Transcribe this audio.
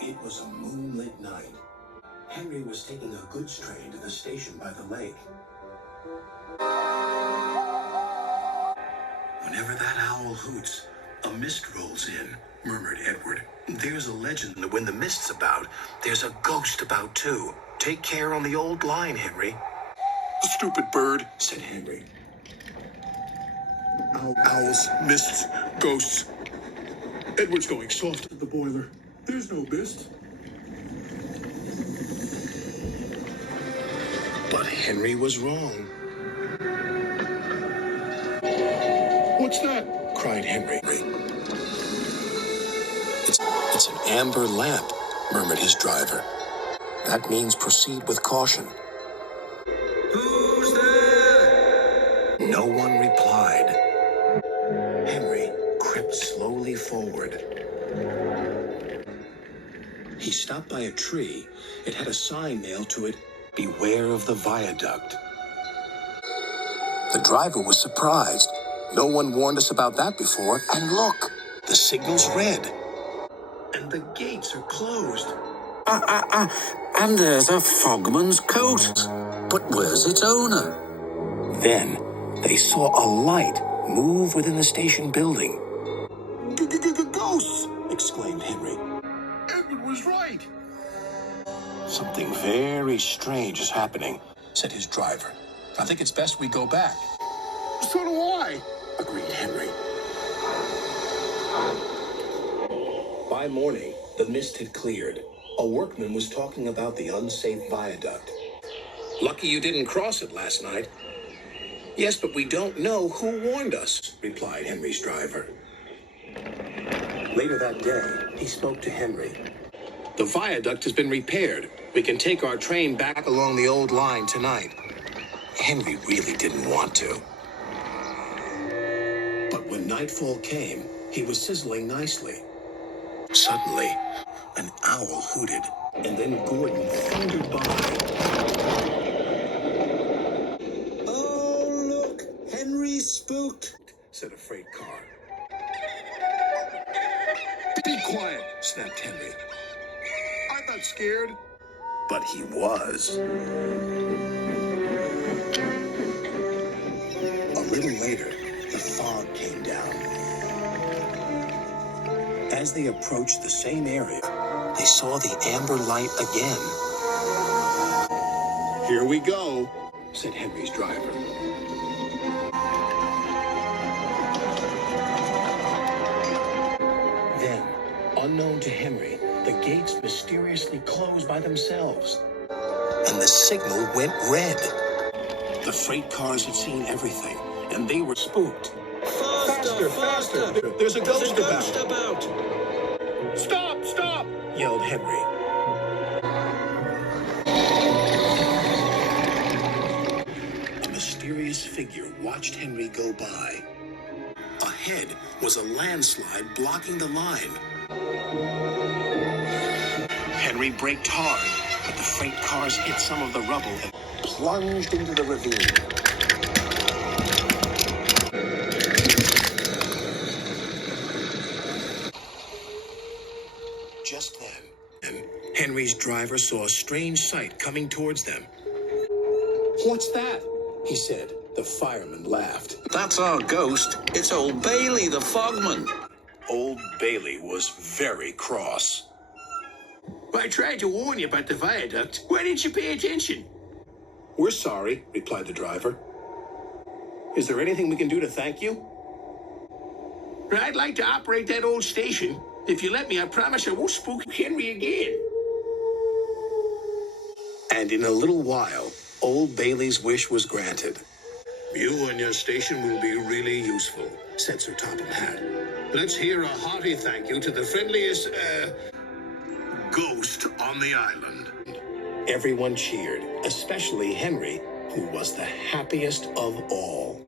It was a moonlit night. Henry was taking a goods train to the station by the lake. Whenever that owl hoots, a mist rolls in, murmured Edward. There's a legend that when the mist's about, there's a ghost about too. Take care on the old line, Henry. Stupid bird, said Henry. Owls, mists, ghosts. Edward's going soft at the boiler. There's no mist. But Henry was wrong. What's that? Cried Henry. It's an amber lamp, murmured his driver. That means proceed with caution. Who's there? No one replied. Henry crept slowly forward. He stopped by a tree. It had a sign nailed to it, "Beware of the viaduct." The driver was surprised. No one warned us about that before. And look, the signal's red. And the gates are closed. And there's a fogman's coat. But where's its owner? Then they saw a light move within the station building. Ghosts! Exclaimed Henry. Edward was right. Something very strange is happening, said his driver. I think it's best we go back. So do I, agreed Henry. By morning, the mist had cleared. A workman was talking about the unsafe viaduct. Lucky you didn't cross it last night. Yes, but we don't know who warned us, replied Henry's driver. Later that day, he spoke to Henry. The viaduct has been repaired. We can take our train back along the old line tonight. Henry really didn't want to. But when nightfall came, he was sizzling nicely. Suddenly, an owl hooted, and then Gordon thundered by. Oh, look, Henry's spooked, said a freight car. Be quiet, Snapped Henry. I'm not scared. But he was. A little later, the fog came down. As they approached the same area, they saw the amber light again. Here we go, said Henry's driver. Then, unknown to Henry, the gates mysteriously closed by themselves. And the signal went red. The freight cars had seen everything, and they were spooked. Faster! There's a ghost about! Stop! Yelled Henry. A mysterious figure watched Henry go by. Ahead was a landslide blocking the line. Henry braked hard, but the freight cars hit some of the rubble and plunged into the ravine. Just then, Henry's driver saw a strange sight coming towards them. "What's that?" he said. The fireman laughed. That's our ghost. It's old Bailey, the fogman. Old Bailey was very cross. I tried to warn you about the viaduct. Why didn't you pay attention? "We're sorry," replied the driver. "Is there anything we can do to thank you?" I'd like to operate that old station. If you let me, I promise I won't spook Henry again. And in a little while, Old Bailey's wish was granted. You and your station will be really useful, said Sir Topham Hatt. Let's hear a hearty thank you to the friendliest, ghost on the island. Everyone cheered, especially Henry, who was the happiest of all.